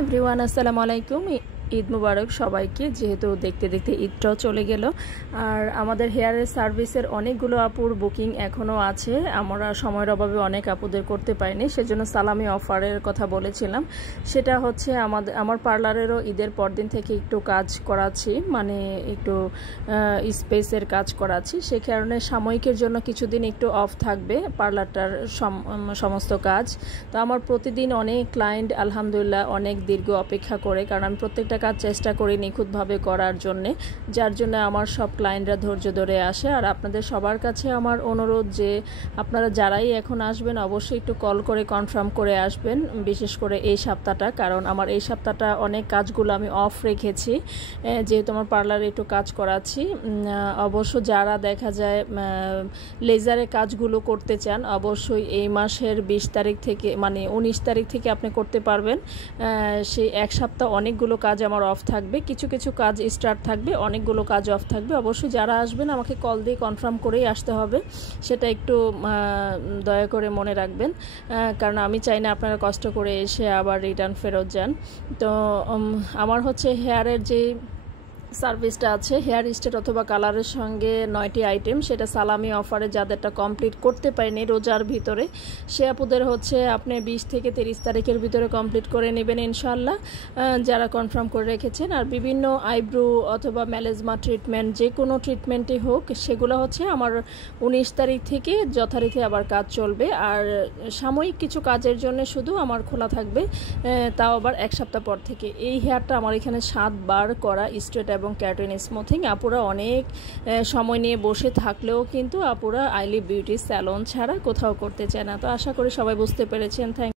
Everyone আসসালামু আলাইকুম। ঈদ মুবারক সবাইকে। যেহেতু দেখতে দেখতে ঈদটাও চলে গেল, আর আমাদের হেয়ারের সার্ভিসের অনেকগুলো আপুর বুকিং এখনও আছে। আমরা সময়ের অভাবে অনেক আপুদের করতে পারিনি, সেজন্য সালামি অফারের কথা বলেছিলাম। সেটা হচ্ছে আমার পার্লারেরও ঈদের পরদিন থেকে একটু কাজ করাচ্ছি, মানে একটু স্পেসের কাজ করাচ্ছি। সে কারণে সাময়িকের জন্য কিছুদিন একটু অফ থাকবে পার্লারটার সমস্ত কাজ। তো আমার প্রতিদিন অনেক ক্লায়েন্ট আলহামদুলিল্লাহ অনেক দীর্ঘ অপেক্ষা করে, কারণ আমি প্রত্যেকটা কাজ চেষ্টা করি নিখুঁতভাবে করার জন্যে, যার জন্য আমার সব ক্লায়েন্টরা ধৈর্য ধরে আসে। আর আপনাদের সবার কাছে আমার অনুরোধ যে আপনারা যারাই এখন আসবেন অবশ্যই একটু কল করে কনফার্ম করে আসবেন, বিশেষ করে এই সপ্তাহটা, কারণ আমার এই সপ্তাহটা অনেক কাজগুলো আমি অফ রেখেছি, যেহেতু আমার পার্লারে একটু কাজ করাচ্ছি। অবশ্য যারা দেখা যায় লেজারের কাজগুলো করতে চান অবশ্যই এই মাসের 20 তারিখ থেকে, মানে 19 তারিখ থেকে আপনি করতে পারবেন। সেই এক সপ্তাহ অনেকগুলো কাজ আমার অফ থাকবে, কিছু কিছু কাজ স্টার্ট থাকবে, অনেকগুলো কাজ অফ থাকবে। অবশ্যই যারা আসবেন আমাকে কল দিয়ে কনফার্ম করেই আসতে হবে, সেটা একটু দয়া করে মনে রাখবেন, কারণ আমি চাই না আপনারা কষ্ট করে এসে আবার রিটার্ন ফেরত যান। তো আমার হচ্ছে হেয়ারের যে সার্ভিসটা আছে, হেয়ার স্টেট অথবা কালারের সঙ্গে 9টি আইটেম, সেটা সালামি অফারে যাদেরটা কমপ্লিট করতে পারেনি রোজার ভিতরে, সে আপুদের হচ্ছে আপনি 20 থেকে 30 তারিখের ভিতরে কমপ্লিট করে নেবেন ইনশাল্লাহ, যারা কনফার্ম করে রেখেছেন। আর বিভিন্ন আইব্রো অথবা ম্যালেজমা ট্রিটমেন্ট, যে কোনো ট্রিটমেন্টই হোক, সেগুলো হচ্ছে আমার 19 তারিখ থেকে যথারীতি আবার কাজ চলবে। আর সাময়িক কিছু কাজের জন্য শুধু আমার খোলা থাকবে, তাও আবার এক সপ্তাহ পর থেকে। এই হেয়ারটা আমার এখানে 7 বার করা স্ট্রেট এবং ক্যারাটিন স্মুথিং। আপুরা অনেক সময় নিয়ে বসে থাকলেও কিন্তু আপুরা আইলি বিউটি স্যালন ছাড়া কোথাও করতে চায় না। তো আশা করি সবাই বুঝতে পেরেছেন। থ্যাংক